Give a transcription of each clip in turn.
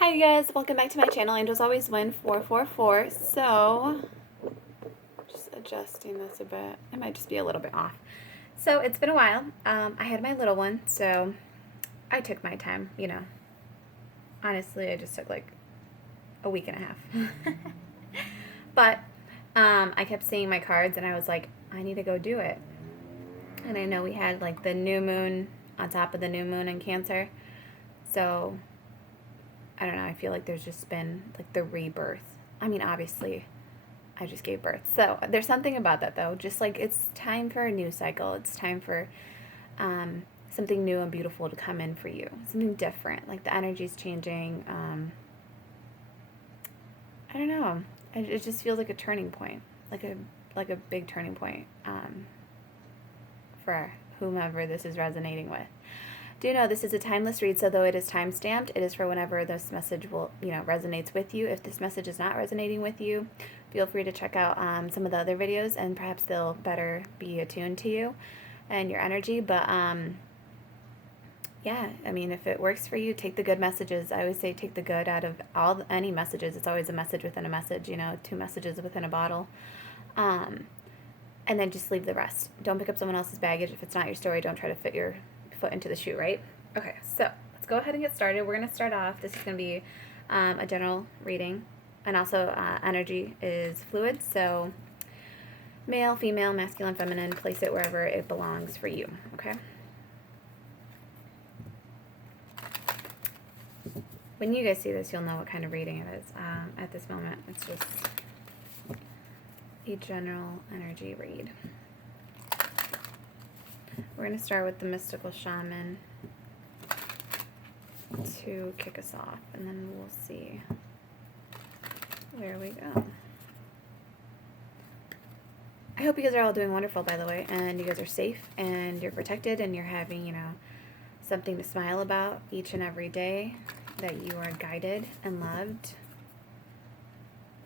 Hi you guys, welcome back to my channel. Angels always win 444. So, just adjusting this a bit. It might just be a little bit off. So it's been a while. I had my little one, so I took my time. Honestly, I just took like a week and a half. But I kept seeing my cards, and I was like, I need to go do it. And I know we had like the new moon on top of the new moon in Cancer, so I don't know, I feel like there's just been like the rebirth. I mean, obviously, I just gave birth. So there's something about that though. Just like it's time for a new cycle. It's time for something new and beautiful to come in for you. Something different. Like the energy's changing. I don't know. It just feels like a turning point. Like a big turning point for whomever this is resonating with. Do know this is a timeless read, so though it is time stamped, it is for whenever this message will, resonates with you. If this message is not resonating with you, feel free to check out some of the other videos, and perhaps they'll better be attuned to you and your energy. But yeah, I mean, if it works for you, take the good messages. I always say take the good out of any messages. It's always a message within a message. 2 messages within a bottle. And then just leave the rest. Don't pick up someone else's baggage. If it's not your story, don't try to fit your foot into the shoe, right? Okay, so let's go ahead and get started. We're going to start off. This is going to be a general reading, and also energy is fluid, so male, female, masculine, feminine, place it wherever it belongs for you, okay? When you guys see this, you'll know what kind of reading it is. At this moment, it's just a general energy read. We're going to start with the mystical shaman to kick us off, and then we'll see where we go. I hope you guys are all doing wonderful, by the way, and you guys are safe, and you're protected, and you're having, something to smile about each and every day, that you are guided and loved,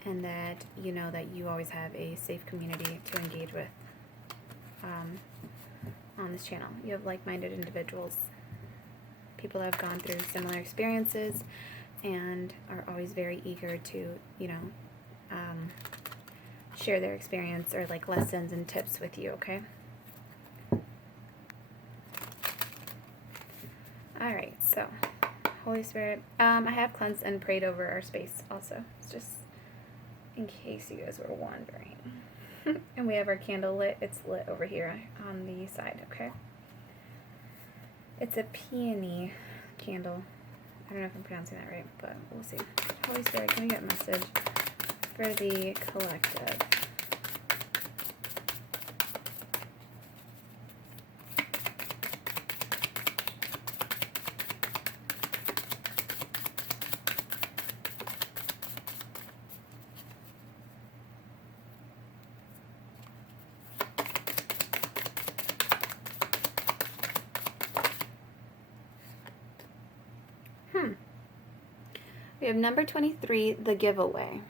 and that you know that you always have a safe community to engage with on this channel. You have like-minded individuals, people that have gone through similar experiences and are always very eager to, share their experience or like lessons and tips with you, okay? All right, so Holy Spirit, I have cleansed and prayed over our space also. It's just in case you guys were wondering. And we have our candle lit. It's lit over here on the side, okay? It's a peony candle. I don't know if I'm pronouncing that right, but we'll see. Holy Spirit, can we get a message for the collective? We have number 23, the giveaway.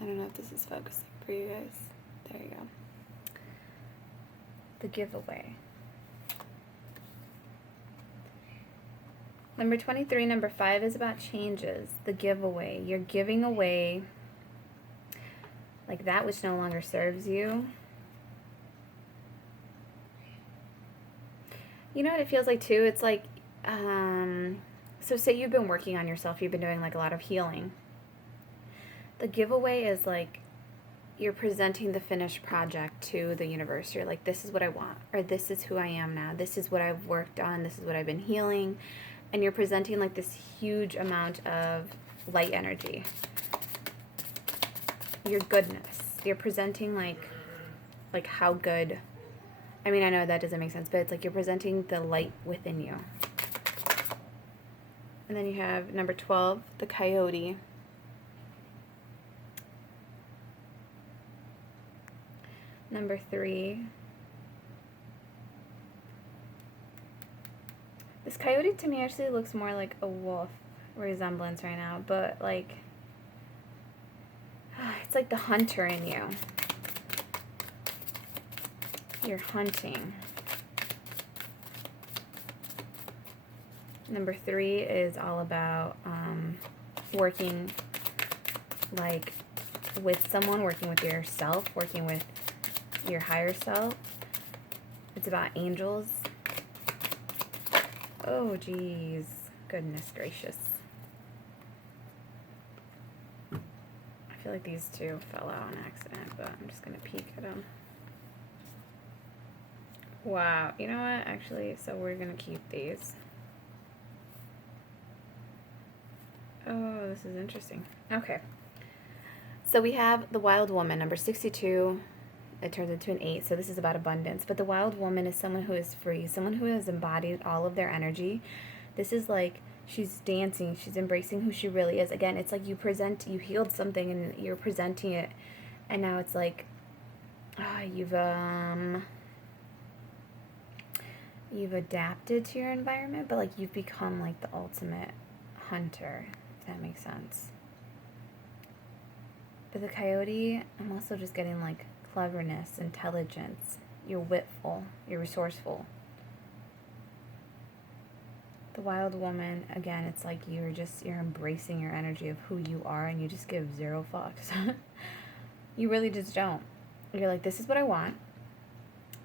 I don't know if this is focusing for you guys. There you go. The giveaway. Number 23, number 5 is about changes. The giveaway. You're giving away like that which no longer serves you. You know what it feels like too? It's like, so say you've been working on yourself, you've been doing like a lot of healing. The giveaway is like you're presenting the finished project to the universe. You're like, this is what I want, or this is who I am now. This is what I've worked on. This is what I've been healing. And you're presenting like this huge amount of light energy. Your goodness. You're presenting like how good. I mean, I know that doesn't make sense, but it's like you're presenting the light within you. And then you have number 12, the coyote. Number 3. This coyote to me actually looks more like a wolf resemblance right now, but like, it's like the hunter in you. You're hunting. Number 3 is all about working like with someone, working with yourself, working with your higher self. It's about angels. Oh, geez. Goodness gracious. I feel like these two fell out on accident, but I'm just going to peek at them. Wow. You know what? Actually, so we're going to keep these. Oh, this is interesting. Okay. So we have the Wild Woman, number 62. It turns into an 8, so this is about abundance. But the Wild Woman is someone who is free, someone who has embodied all of their energy. This is like she's dancing, she's embracing who she really is. Again, it's like you healed something and you're presenting it, and now it's like you've adapted to your environment, but like you've become like the ultimate hunter, if that makes sense. But the Coyote, I'm also just getting like cleverness, intelligence. You're witful, you're resourceful. The Wild Woman, again, it's like you're embracing your energy of who you are, and you just give zero fucks. You really just don't. You're like, this is what I want.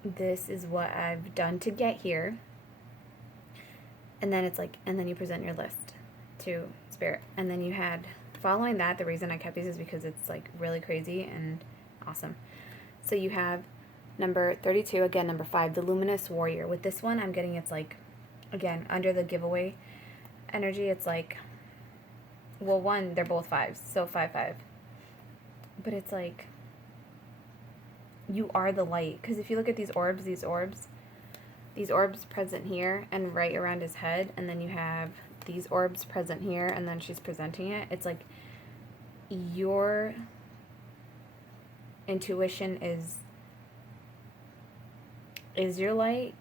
This is what I've done to get here. And then it's like, and then you present your list to Spirit. And then you had, following that, the reason I kept these is because it's like really crazy and awesome. So you have number 32, again, number 5, the Luminous Warrior. With this one, I'm getting it's like, again, under the giveaway energy, it's like, well, one, they're both 5s, so 5, 5. But it's like, you are the light. Because if you look at these orbs present here and right around his head, and then you have these orbs present here, and then she's presenting it. It's like your intuition is your light.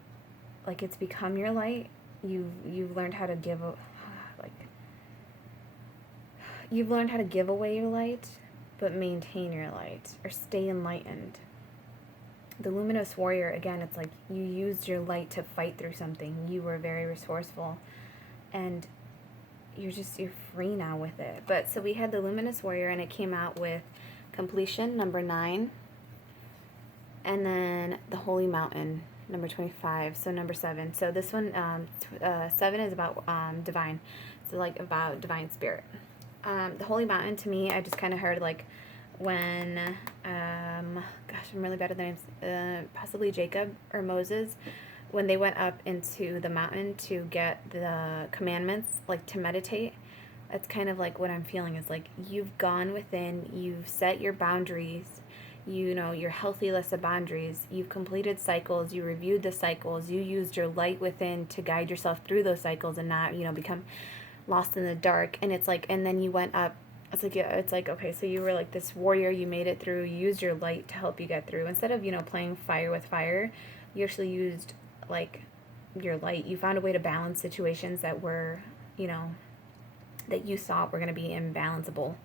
Like, it's become your light. You've learned how to give you've learned how to give away your light, but maintain your light or stay enlightened. The Luminous Warrior, again, it's like you used your light to fight through something. You were very resourceful, and you're free now with it. But so we had the Luminous Warrior, and it came out with completion, number 9, and then the Holy Mountain, number 25, so number 7. So this one, 7 is about divine, so like about divine spirit. The Holy Mountain, to me, I just kind of heard like when, gosh, I'm really bad at the names, possibly Jacob or Moses, when they went up into the mountain to get the commandments, like to meditate. That's kind of like what I'm feeling is like you've gone within, you've set your boundaries, you know, your healthy list of boundaries, you've completed cycles, you reviewed the cycles, you used your light within to guide yourself through those cycles and not, become lost in the dark. And it's like, and then you went up, it's like, okay, so you were like this warrior, you made it through, you used your light to help you get through. Instead of, playing fire with fire, you actually used like your light. You found a way to balance situations that were, that you thought were going to be imbalanceable,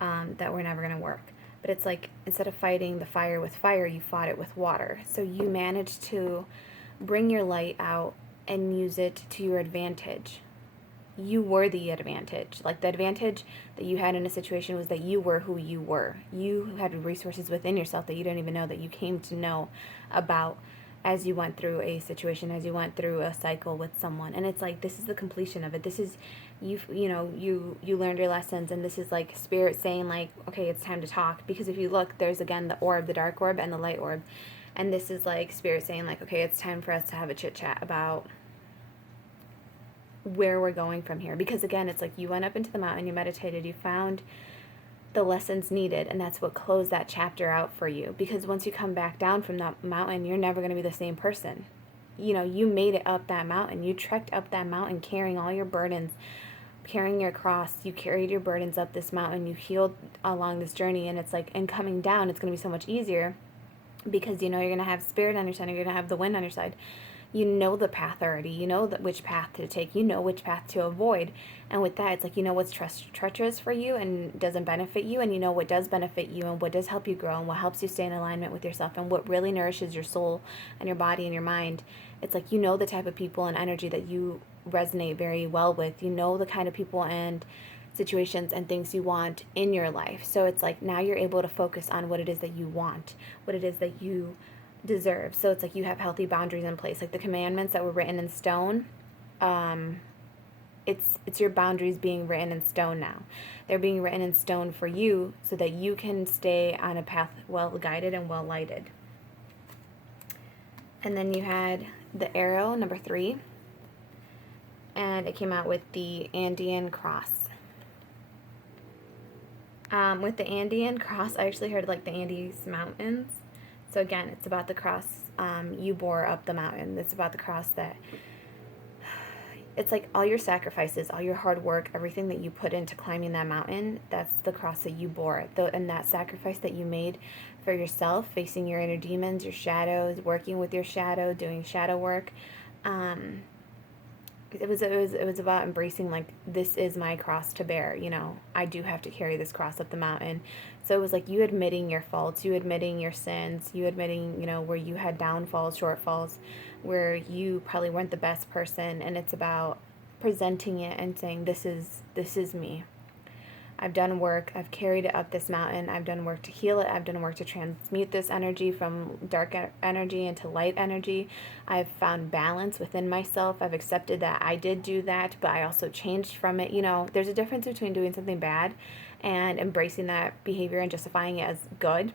that were never going to work. But it's like, instead of fighting the fire with fire, you fought it with water. So you managed to bring your light out and use it to your advantage. You were the advantage. Like, the advantage that you had in a situation was that you were who you were. You had resources within yourself that you didn't even know, that you came to know about as you went through a situation, as you went through a cycle with someone. And it's like, this is the completion of it. This is, you learned your lessons, and this is like Spirit saying like, okay, it's time to talk. Because if you look, there's again the orb, the dark orb and the light orb. And this is like Spirit saying like, okay, it's time for us to have a chit chat about where we're going from here. Because again, it's like you went up into the mountain, you meditated, you found the lessons needed, and that's what closed that chapter out for you. Because once you come back down from that mountain, you're never going to be the same person. You made it up that mountain. You trekked up that mountain carrying all your burdens, carrying your cross. You carried your burdens up this mountain. You healed along this journey, and it's like, and coming down, it's going to be so much easier because you're going to have Spirit on your side, you're going to have the wind on your side. You know the path already. You know which path to take. You know which path to avoid. And with that, it's like, what's treacherous for you and doesn't benefit you, and what does benefit you and what does help you grow and what helps you stay in alignment with yourself and what really nourishes your soul and your body and your mind. It's like, the type of people and energy that you resonate very well with. You know the kind of people and situations and things you want in your life. So it's like now you're able to focus on what it is that you want, what it is that you deserve. So it's like you have healthy boundaries in place. Like the commandments that were written in stone, it's your boundaries being written in stone now. They're being written in stone for you so that you can stay on a path well guided and well lighted. And then you had the arrow, number 3, and it came out with the Andean cross. With the Andean cross, I actually heard like the Andes Mountains. So again, it's about the cross you bore up the mountain. It's about the cross that, it's like all your sacrifices, all your hard work, everything that you put into climbing that mountain, that's the cross that you bore. And that sacrifice that you made for yourself, facing your inner demons, your shadows, working with your shadow, doing shadow work. It was about embracing, like, this is my cross to bear, you know, I do have to carry this cross up the mountain. So it was like you admitting your faults, you admitting your sins, you admitting, you know, where you had downfalls, shortfalls, where you probably weren't the best person, and it's about presenting it and saying, this is me. I've done work. I've carried it up this mountain. I've done work to heal it. I've done work to transmute this energy from dark energy into light energy. I've found balance within myself. I've accepted that I did do that, but I also changed from it. You know, there's a difference between doing something bad and embracing that behavior and justifying it as good,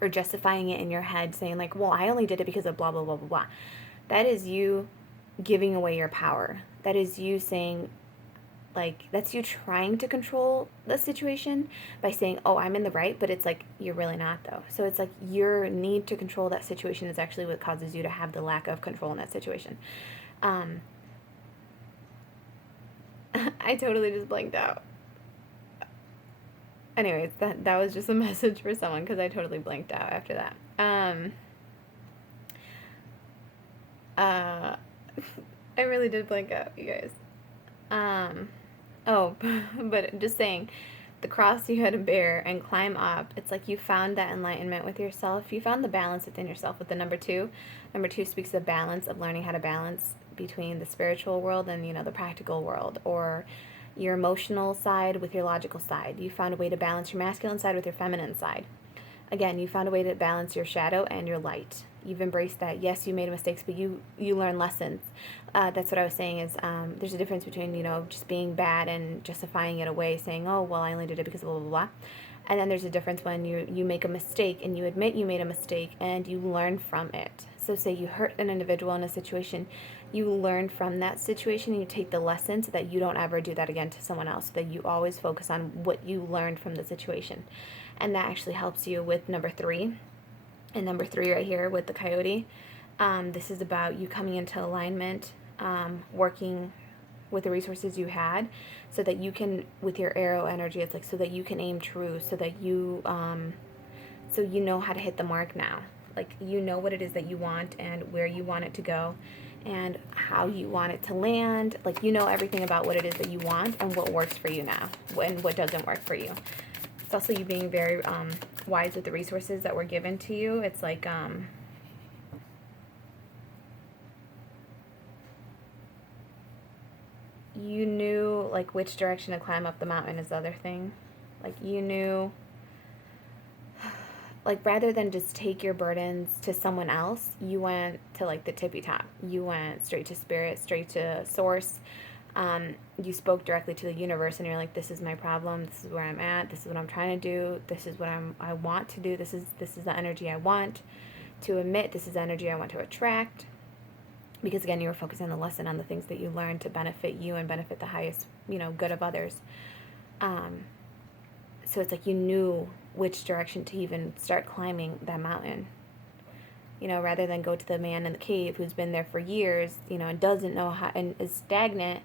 or justifying it in your head saying like, well, I only did it because of blah, blah, blah, blah, blah. That is you giving away your power. That is you saying, like, that's you trying to control the situation by saying, oh, I'm in the right, but it's like, you're really not, though. So it's like your need to control that situation is actually what causes you to have the lack of control in that situation. I totally just blanked out. Anyways, that was just a message for someone, because I totally blanked out after that. I really did blank out, you guys. Oh, but just saying, the cross you had to bear and climb up, it's like you found that enlightenment with yourself. You found the balance within yourself with the number 2. Number 2 speaks of balance, of learning how to balance between the spiritual world and, you know, the practical world, or your emotional side with your logical side. You found a way to balance your masculine side with your feminine side. Again, you found a way to balance your shadow and your light. You've embraced that. Yes, you made mistakes, but you learn lessons. That's what I was saying is there's a difference between, you know, just being bad and justifying it away, saying, oh, well, I only did it because of blah, blah, blah. And then there's a difference when you make a mistake and you admit you made a mistake and you learn from it. So say you hurt an individual in a situation, you learn from that situation and you take the lesson so that you don't ever do that again to someone else, so that you always focus on what you learned from the situation. And that actually helps you with number 3. And number 3 right here with the coyote, this is about you coming into alignment, working with the resources you had, so that you can, with your arrow energy, it's like so that you can aim true, so that you, so you know how to hit the mark now. Like, you know what it is that you want and where you want it to go and how you want it to land. Like, you know everything about what it is that you want and what works for you now and what doesn't work for you. It's also you being very wise with the resources that were given to you. It's like you knew like which direction to climb up the mountain is the other thing. Like, you knew, like, rather than just take your burdens to someone else, you went to like the tippy top. You went straight to spirit, straight to source. You spoke directly to the universe and you're like, this is my problem, this is where I'm at, this is what I'm trying to do, this is what I want to do, this is the energy I want to emit, this is the energy I want to attract. Because again, you were focusing on the lesson, on the things that you learned to benefit you and benefit the highest, you know, good of others. So it's like you knew which direction to even start climbing that mountain. You know, rather than go to the man in the cave who's been there for years, you know, and doesn't know how, and is stagnant,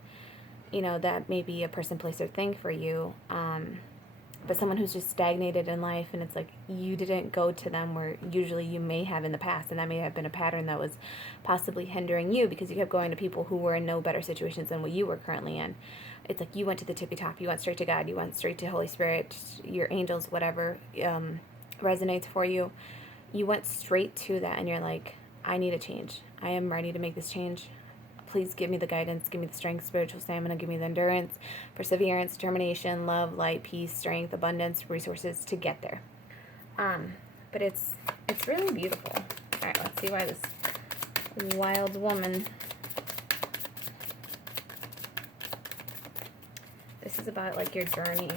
you know, that may be a person, place, or thing for you. But someone who's just stagnated in life, and it's like you didn't go to them where usually you may have in the past, and that may have been a pattern that was possibly hindering you because you kept going to people who were in no better situations than what you were currently in. It's like you went to the tippy top, you went straight to God, you went straight to Holy Spirit, your angels, whatever resonates for you. You went straight to that and you're like, I need a change. I am ready to make this change. please give me the guidance, give me the strength, spiritual stamina, give me the endurance, perseverance, determination, love, light, peace, strength, abundance, resources to get there. But it's really beautiful. All right, let's see why this wild woman. This is about like your journey.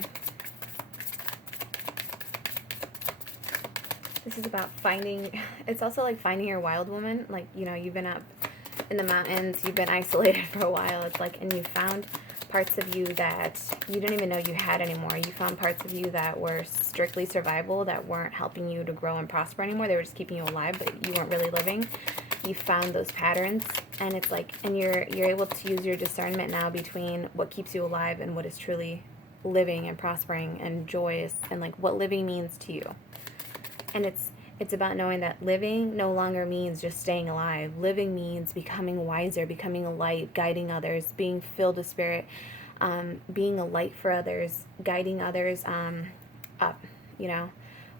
This is about finding, it's also like finding your wild woman. Like, you know, you've been up in the mountains, you've been isolated for a while. It's like, and you found parts of you that you didn't even know you had anymore. You found parts of you that were strictly survival, that weren't helping you to grow and prosper anymore. They were just keeping you alive, but you weren't really living. You found those patterns, and it's like, and you're able to use your discernment now between what keeps you alive and what is truly living and prospering and joyous, and like what living means to you. And it's about knowing that living no longer means just staying alive. Living means becoming wiser, becoming a light, guiding others, being filled with spirit, being a light for others, guiding others up, you know.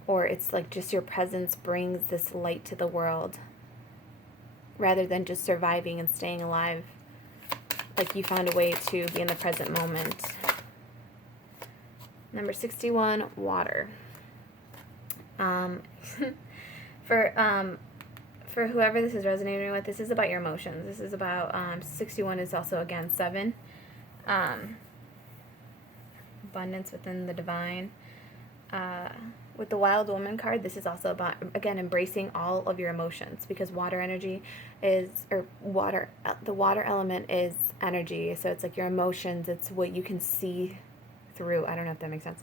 Or it's like just your presence brings this light to the world rather than just surviving and staying alive. Like you found a way to be in the present moment. Number 61, water. For whoever this is resonating with, this is about your emotions. This is about 61 is also again 7. Abundance within the divine. With the Wild Woman card, this is also about, again, embracing all of your emotions, because water energy is, or water, the water element is energy. So it's like your emotions, it's what you can see through. I don't know if that makes sense.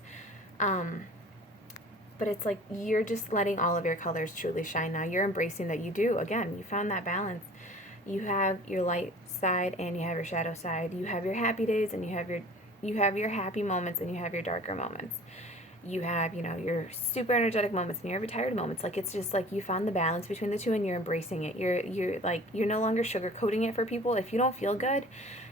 But it's like you're just letting all of your colors truly shine now. You're embracing that you do. Again, you found that balance. You have your light side and you have your shadow side. You have your happy days and you have your happy moments and you have your darker moments. You have, you know, your super energetic moments and you have your tired moments. Like, it's just like you found the balance between the two and you're embracing it. You're like, you're no longer sugarcoating it for people. If you don't feel good,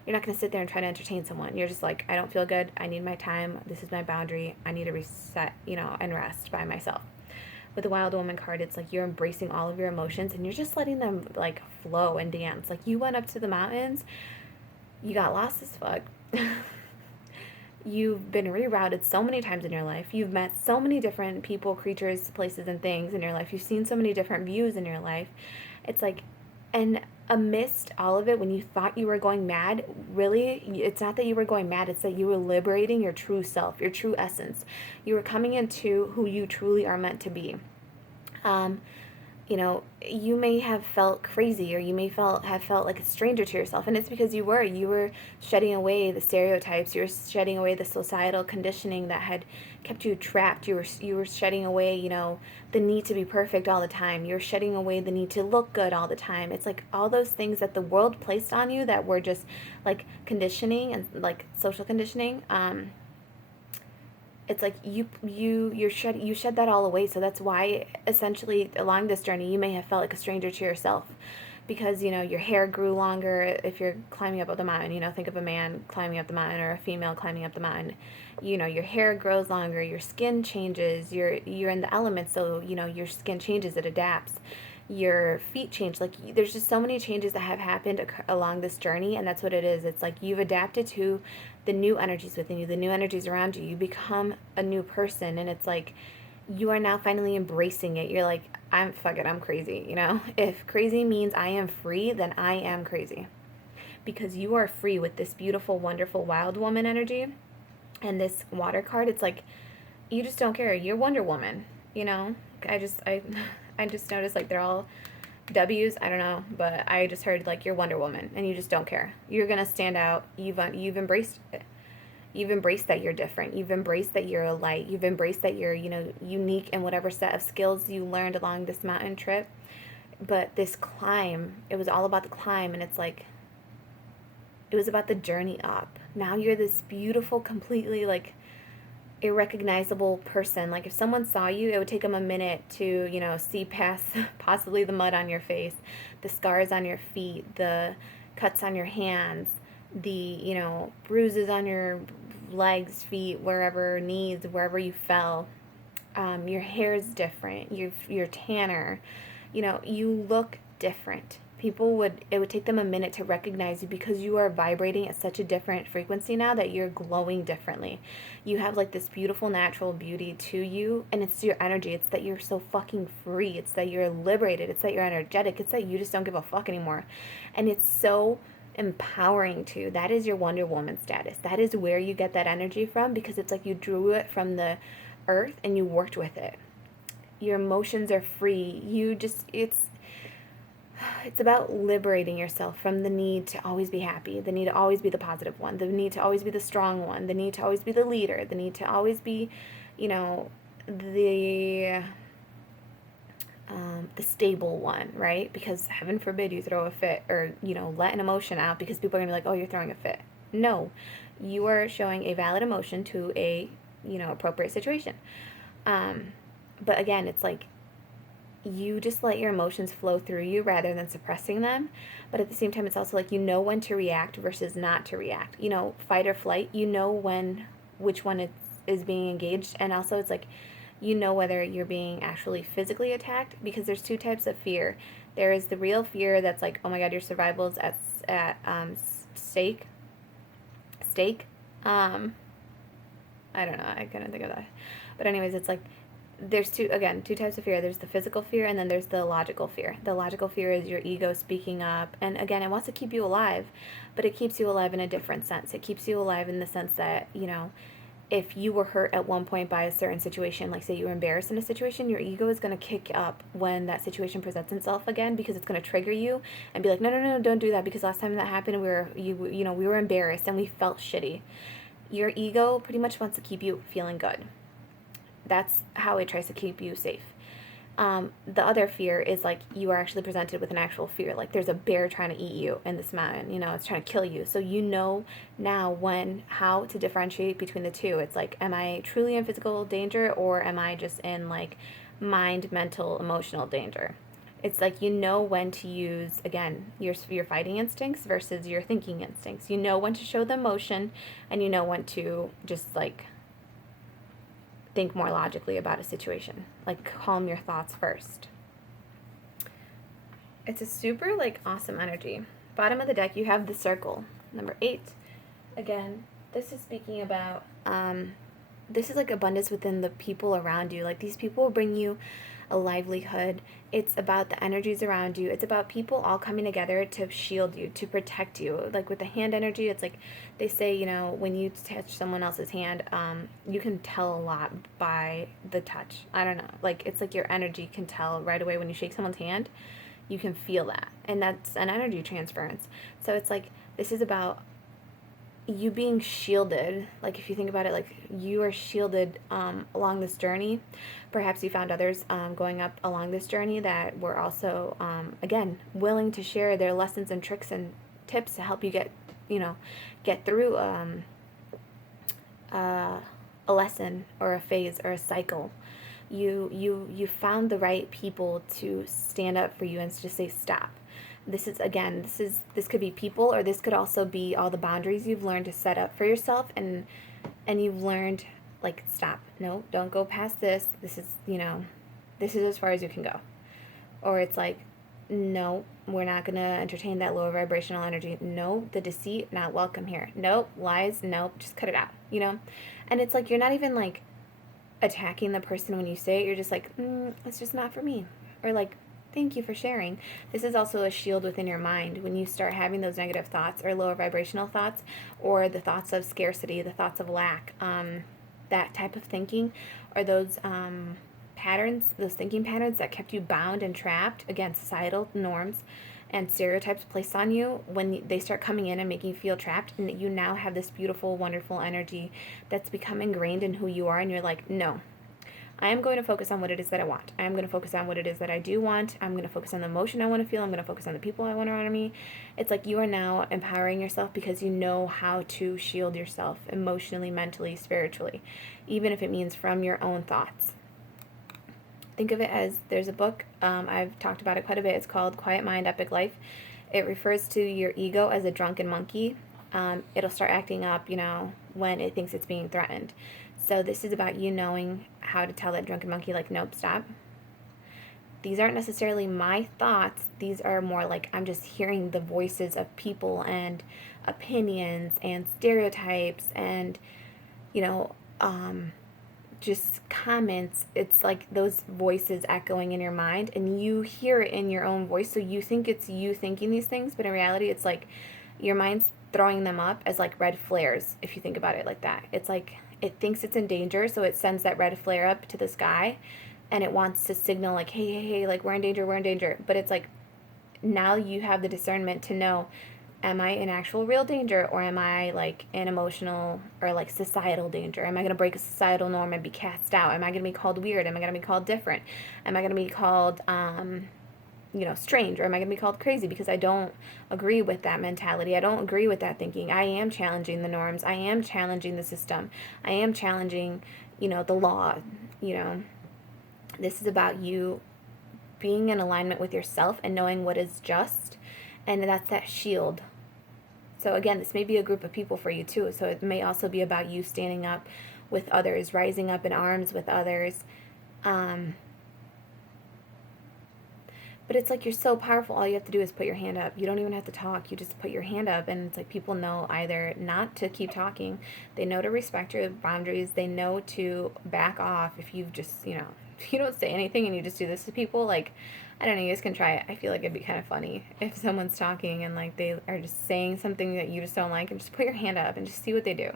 you're not going to sit there and try to entertain someone. You're just like, I don't feel good. I need my time. This is my boundary. I need to reset, you know, and rest by myself. With the Wild Woman card, it's like you're embracing all of your emotions and you're just letting them like flow and dance. Like, you went up to the mountains, you got lost as fuck. You've been rerouted so many times in your life. You've met so many different people, creatures, places, and things in your life. You've seen so many different views in your life. It's like, and amidst all of it, when you thought you were going mad, really, it's not that you were going mad. It's that you were liberating your true self, your true essence. You were coming into who you truly are meant to be. You know, you may have felt crazy, or you may have felt like a stranger to yourself, and it's because you were shedding away the stereotypes, you were shedding away the societal conditioning that had kept you trapped. You were shedding away, you know, the need to be perfect all the time. You're shedding away the need to look good all the time. It's like all those things that the world placed on you that were just like conditioning and like social conditioning. It's like you shed that all away. So that's why essentially along this journey you may have felt like a stranger to yourself, because, you know, your hair grew longer. If you're climbing up the mountain, you know, think of a man climbing up the mountain or a female climbing up the mountain. You know, your hair grows longer, your skin changes, you're in the elements, so, you know, your skin changes, it adapts. Your feet change. Like, there's just so many changes that have happened along this journey, and that's what it is. It's like you've adapted to the new energies within you, the new energies around you. You become a new person, and it's like you are now finally embracing it. You're like, fuck it, I'm crazy, you know? If crazy means I am free, then I am crazy. Because you are free with this beautiful, wonderful Wild Woman energy. And this water card, it's like, you just don't care. You're Wonder Woman, you know? I just noticed, like, they're all W's, I don't know, but I just heard, like, you're Wonder Woman, and you just don't care. You're gonna stand out. You've embraced it. You've embraced that you're different. You've embraced that you're a light. You've embraced that you're, you know, unique in whatever set of skills you learned along this mountain trip. But this climb, it was all about the climb, and it's like, it was about the journey up. Now you're this beautiful, completely, like, irrecognizable person. Like, if someone saw you, it would take them a minute to, you know, see past possibly the mud on your face, the scars on your feet, the cuts on your hands, the, you know, bruises on your legs, feet, wherever, knees, wherever you fell. Your hair's different. You're tanner. You know, you look different. it would take them a minute to recognize you because you are vibrating at such a different frequency now that you're glowing differently. You have like this beautiful natural beauty to you, and it's your energy. It's that you're so fucking free. It's that you're liberated. It's that you're energetic. It's that you just don't give a fuck anymore. And it's so empowering too. That is your Wonder Woman status. That is where you get that energy from, because it's like you drew it from the earth and you worked with it. Your emotions are free. It's about liberating yourself from the need to always be happy, the need to always be the positive one, the need to always be the strong one, the need to always be the leader, the need to always be, you know, the stable one, right? Because heaven forbid you throw a fit or, let an emotion out because people are going to be like, oh, you're throwing a fit. No, you are showing a valid emotion to a, appropriate situation. But again, it's like, you just let your emotions flow through you rather than suppressing them. But at the same time, it's also like, when to react versus not to react. Fight or flight, which one is being engaged. And also it's like, whether you're being actually physically attacked, because there's two types of fear. There is the real fear that's like, oh my God, your survival is at stake. I don't know, I couldn't think of that. But anyways, it's like, there's two types of fear. There's the physical fear, and then there's the logical fear. The logical fear is your ego speaking up, and again, it wants to keep you alive, but it keeps you alive in a different sense. It keeps you alive in the sense that, if you were hurt at one point by a certain situation, like say you were embarrassed in a situation, your ego is going to kick up when that situation presents itself again, because it's going to trigger you and be like, no, don't do that, because last time that happened, we were embarrassed and we felt shitty. Your ego pretty much wants to keep you feeling good. That's how it tries to keep you safe. The other fear is like, you are actually presented with an actual fear. Like there's a bear trying to eat you in this mountain, it's trying to kill you. So now how to differentiate between the two. It's like, am I truly in physical danger, or am I just in like mind, mental, emotional danger? It's like, when to use, again, your fighting instincts versus your thinking instincts. When to show the emotion, and when to just like think more logically about a situation. Like, calm your thoughts first. It's a super, like, awesome energy. Bottom of the deck, you have the circle. Number 8. Again, this is speaking about, this is like abundance within the people around you. Like, these people will bring you a livelihood. It's about the energies around you. It's about people all coming together to shield you, to protect you. Like with the hand energy, it's like they say, when you touch someone else's hand, you can tell a lot by the touch. I don't know. Like, it's like your energy can tell right away when you shake someone's hand. You can feel that. And that's an energy transference. So it's like, this is about you being shielded. Like, if you think about it, like, you are shielded along this journey. Perhaps you found others going up along this journey that were also, again, willing to share their lessons and tricks and tips to help you get through a lesson or a phase or a cycle. You found the right people to stand up for you and to say stop. This could be people, or this could also be all the boundaries you've learned to set up for yourself, and you've learned, like, stop. No, don't go past this. This is as far as you can go. Or it's like, no, we're not going to entertain that lower vibrational energy. No, the deceit, not welcome here. Nope, lies, nope, just cut it out, And it's like, you're not even, like, attacking the person when you say it. You're just like, it's just not for me. Or like, thank you for sharing. This is also a shield within your mind. When you start having those negative thoughts or lower vibrational thoughts, or the thoughts of scarcity, the thoughts of lack, that type of thinking, or those patterns, those thinking patterns that kept you bound and trapped against societal norms and stereotypes placed on you, when they start coming in and making you feel trapped, and you now have this beautiful, wonderful energy that's become ingrained in who you are, and you're like, no, I am going to focus on what it is that I want. I am going to focus on what it is that I do want. I'm going to focus on the emotion I want to feel. I'm going to focus on the people I want around me. It's like you are now empowering yourself because you know how to shield yourself emotionally, mentally, spiritually, even if it means from your own thoughts. Think of it as, there's a book, I've talked about it quite a bit. It's called Quiet Mind, Epic Life. It refers to your ego as a drunken monkey. It'll start acting up, when it thinks it's being threatened. So this is about you knowing how to tell that drunken monkey, like, nope, stop. these aren't necessarily my thoughts. These are more like I'm just hearing the voices of people and opinions and stereotypes and, you know, just comments. It's like those voices echoing in your mind, and you hear it in your own voice. So you think it's you thinking these things, but in reality, it's like your mind's throwing them up as like red flares, if you think about it like that. It's like it thinks it's in danger, so it sends that red flare up to the sky, and it wants to signal like, hey, hey, hey, like we're in danger, we're in danger. But it's like now you have the discernment to know, am I in actual real danger, or am I like in emotional or like societal danger? Am I going to break a societal norm and be cast out? Am I going to be called weird? Am I going to be called different? Am I going to be called strange, or am I going to be called crazy because I don't agree with that mentality? I don't agree with that thinking. I am challenging the norms. I am challenging the system. I am challenging, the law. This is about you being in alignment with yourself and knowing what is just, and that's that shield. So again, this may be a group of people for you too. So it may also be about you standing up with others, rising up in arms with others. But it's like you're so powerful. All you have to do is put your hand up. You don't even have to talk. You just put your hand up, and it's like people know either not to keep talking. They know to respect your boundaries. They know to back off if you've just, if you don't say anything and you just do this to people, like, I don't know, you guys can try it. I feel like it'd be kind of funny if someone's talking and like they are just saying something that you just don't like, and just put your hand up and just see what they do.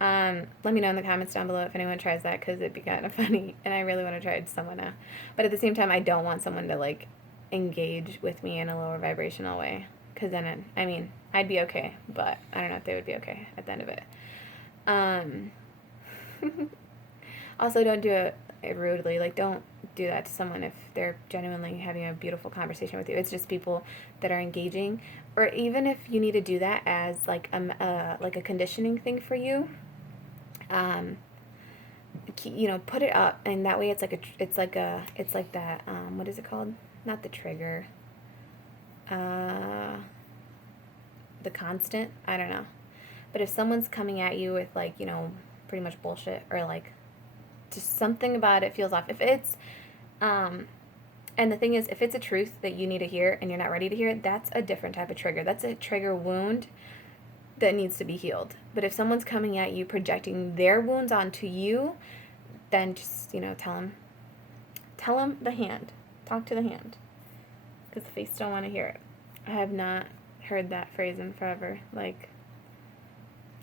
Let me know in the comments down below if anyone tries that, because it'd be kind of funny, and I really want to try it someone now. But at the same time, I don't want someone to like engage with me in a lower vibrational way, because then I'd be okay, but I don't know if they would be okay at the end of it. Also, don't do it rudely. Like, don't do that to someone if they're genuinely having a beautiful conversation with you. It's just people that are engaging, or even if you need to do that as like a conditioning thing for you. Put it up, and that way it's like that. What is it called? Not the trigger. The constant. I don't know. But if someone's coming at you with like, pretty much bullshit, or like just something about it feels off. If it's, and the thing is, if it's a truth that you need to hear and you're not ready to hear it, that's a different type of trigger. That's a trigger wound that needs to be healed. But if someone's coming at you projecting their wounds onto you, then just, tell them the hand. Talk to the hand. Because the face don't want to hear it. I have not heard that phrase in forever. Like,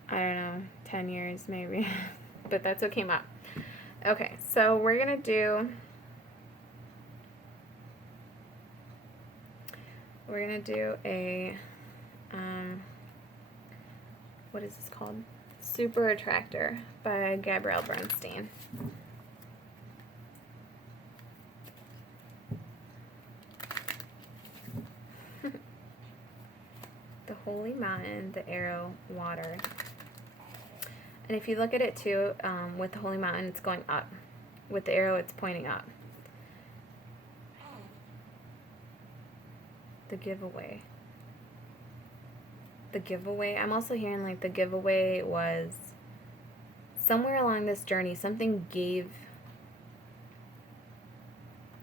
I don't know, 10 years maybe. But that's what came up. Okay, so we're going to do a, what is this called? Super Attractor by Gabrielle Bernstein. The Holy Mountain, the Arrow, Water. And if you look at it too, with the Holy Mountain, it's going up. With the arrow, it's pointing up. The giveaway. The giveaway. I'm also hearing like the giveaway was somewhere along this journey, something gave.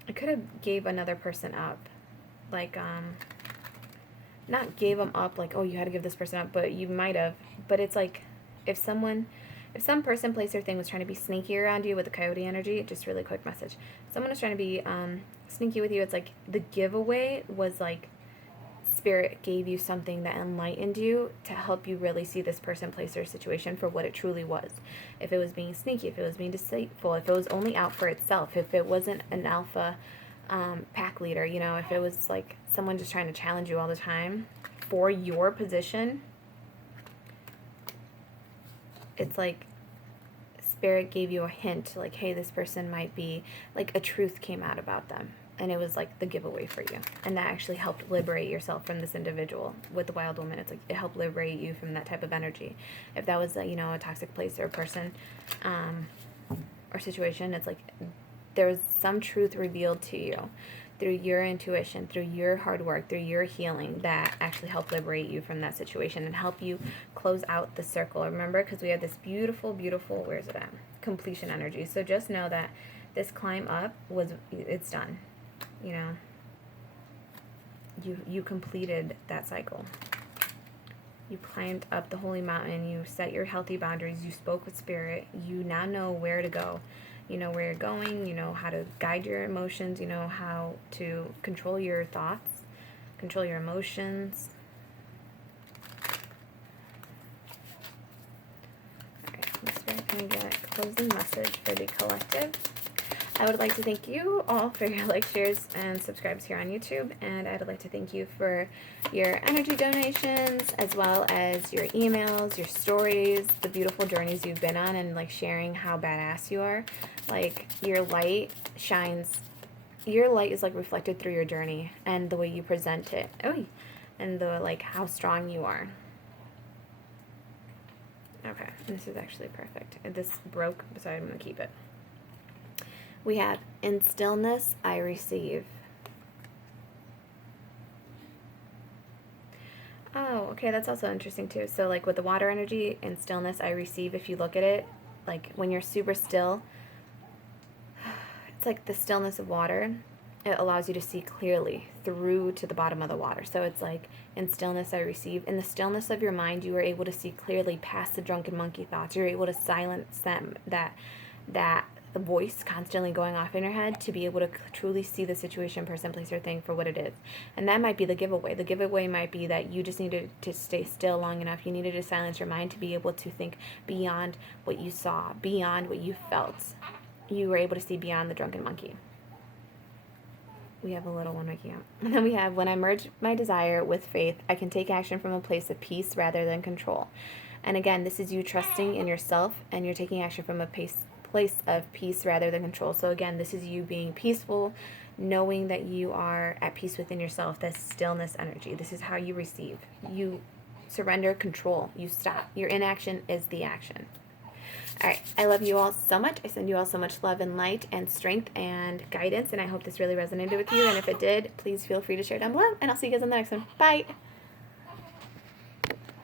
It could have gave another person up. Like, not gave them up like, oh, you had to give this person up, but you might have. But it's like, if some person, place, or thing was trying to be sneaky around you with the coyote energy, just really quick message. Someone was trying to be sneaky with you. It's like the giveaway was like Spirit gave you something that enlightened you to help you really see this person, place, or situation for what it truly was. If it was being sneaky, if it was being deceitful, if it was only out for itself, if it wasn't an alpha pack leader, if it was like someone just trying to challenge you all the time for your position. It's like Spirit gave you a hint, like, hey, this person might be, like, a truth came out about them. And it was, like, the giveaway for you. And that actually helped liberate yourself from this individual. With the Wild Woman, it's like, it helped liberate you from that type of energy. If that was, a toxic place or person or situation, it's like there was some truth revealed to you through your intuition, through your hard work, through your healing that actually helped liberate you from that situation and help you close out the circle. Remember, because we have this beautiful, beautiful, where's it at? Completion energy. So just know that this climb up it's done. you know, you completed that cycle. You climbed up the holy mountain, you set your healthy boundaries, you spoke with spirit, you now know where to go. You know where you're going, you know how to guide your emotions, you know how to control your thoughts, control your emotions. Alright, I'm going to get a closing message for the collective. I would like to thank you all for your likes, shares, and subscribes here on YouTube, and I'd like to thank you for your energy donations, as well as your emails, your stories, the beautiful journeys you've been on, and like sharing how badass you are. Like, your light shines, your light is like reflected through your journey and the way you present it. Oh, and the like how strong you are. Okay, this is actually perfect. This broke, so I'm gonna keep it. We have, in stillness I receive. Oh, okay, that's also interesting too. So like with the water energy, in stillness I receive, if you look at it, like when you're super still, it's like the stillness of water. It allows you to see clearly through to the bottom of the water. So it's like, in stillness I receive. In the stillness of your mind, you are able to see clearly past the drunken monkey thoughts. You're able to silence them, that the voice constantly going off in your head, to be able to truly see the situation, person, place, or thing for what it is. And that might be the giveaway. The giveaway might be that you just needed to stay still long enough. You needed to silence your mind to be able to think beyond what you saw, beyond what you felt. You were able to see beyond the drunken monkey. We have a little one waking up. And then we have, when I merge my desire with faith, I can take action from a place of peace rather than control. And again, this is you trusting in yourself, and you're taking action from a place of peace rather than control. So again, this is you being peaceful, knowing that you are at peace within yourself, that stillness energy. This is how you receive. You surrender control. You stop. Your inaction is the action. All right, I love you all so much. I send you all so much love and light and strength and guidance, and I hope this really resonated with you. And if it did, please feel free to share down below, and I'll see you guys on the next one. Bye.